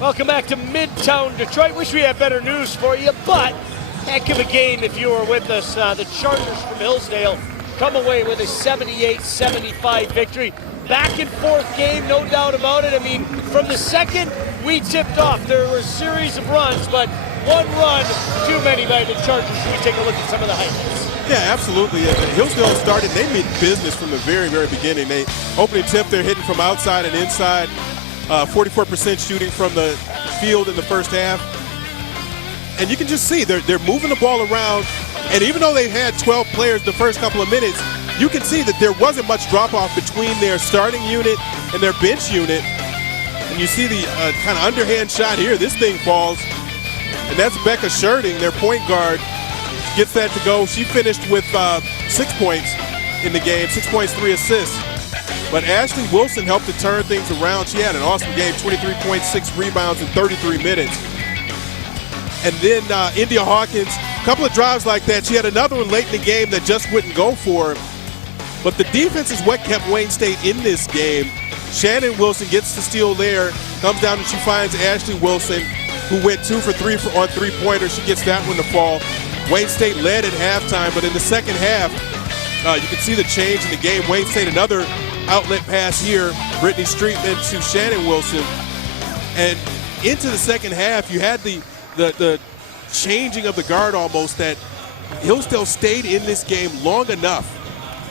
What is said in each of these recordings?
Welcome back to Midtown Detroit. Wish we had better news for you, but heck of a game if you were with us. The Chargers from Hillsdale come away with a 78-75 victory. Back and forth game, no doubt about it. I mean, from the second we tipped off, there were a series of runs, but one run too many by the Chargers. Should we take a look at some of the highlights? Yeah, absolutely. Hillsdale started, they made business from the very, very beginning. They opening tip, they're hitting from outside and inside. 44% shooting from the field in the first half. And you can just see they're moving the ball around. And even though they had 12 players the first couple of minutes, you can see that there wasn't much drop-off between their starting unit and their bench unit. And you see the kind of underhand shot here. This thing falls. And that's Becca Sherding, their point guard, gets that to go. She finished with 6 points in the game, 6 points, 3 assists. But Ashley Wilson helped to turn things around. She had an awesome game, 23 points, 6 rebounds in 33 minutes. And then India Hawkins, a couple of drives like that. She had another one late in the game that just wouldn't go for her. But the defense is what kept Wayne State in this game. Shannon Wilson gets the steal there, comes down and she finds Ashley Wilson, who went 2 for 3 on three-pointers. She gets that one to fall. Wayne State led at halftime, but in the second half, you can see the change in the game. Wayne State, another outlet pass here. Brittany Streetman to Shannon Wilson. And into the second half, you had the changing of the guard almost, that Hillsdale stayed in this game long enough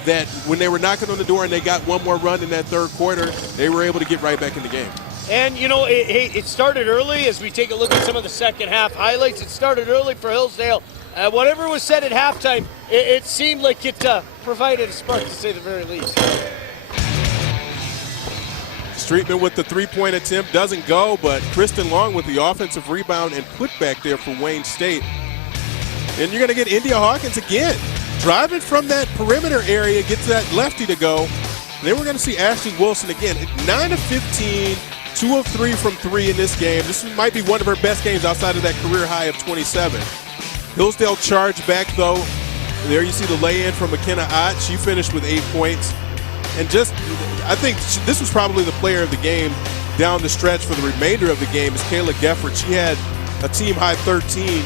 that when they were knocking on the door and they got one more run in that third quarter, they were able to get right back in the game. And, you know, it started early as we take a look at some of the second half highlights. It started early for Hillsdale. Whatever was said at halftime, it seemed like it provided a spark, to say the very least. Streetman with the three-point attempt doesn't go, but Kristen Long with the offensive rebound and putback there for Wayne State. And you're going to get India Hawkins again, driving from that perimeter area, gets that lefty to go. Then we're going to see Ashley Wilson again, 9 of 15, 2 of 3 from 3 in this game. This might be one of her best games outside of that career high of 27. Hillsdale charged back, though. There you see the lay-in from McKenna Ott. She finished with 8 points. And just, I think this was probably the player of the game down the stretch for the remainder of the game is Kayla Gefford. She had a team-high 13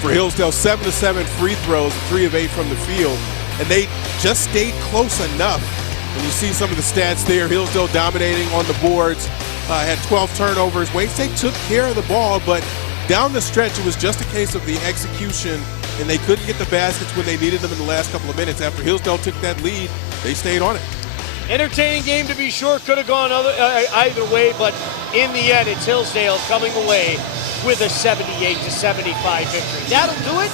for Hillsdale, 7 of 7 free throws, 3 of 8 from the field. And they just stayed close enough. And you see some of the stats there. Hillsdale dominating on the boards, had 12 turnovers. Wayne State took care of the ball, but down the stretch, it was just a case of the execution, and they couldn't get the baskets when they needed them in the last couple of minutes. After Hillsdale took that lead, they stayed on it. Entertaining game to be sure, could have gone either way, but in the end, it's Hillsdale coming away with a 78-75 victory. That'll do it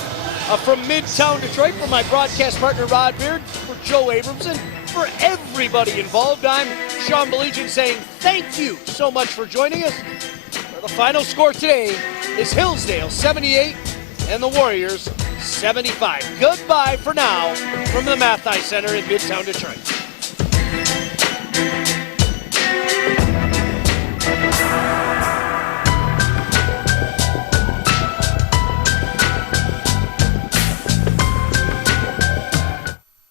from Midtown Detroit. For my broadcast partner, Rod Beard, for Joe Abramson, for everybody involved, I'm Sean Belegian saying thank you so much for joining us. The final score today is Hillsdale 78 and the Warriors 75. Goodbye for now from the Mathai Center in Midtown Detroit.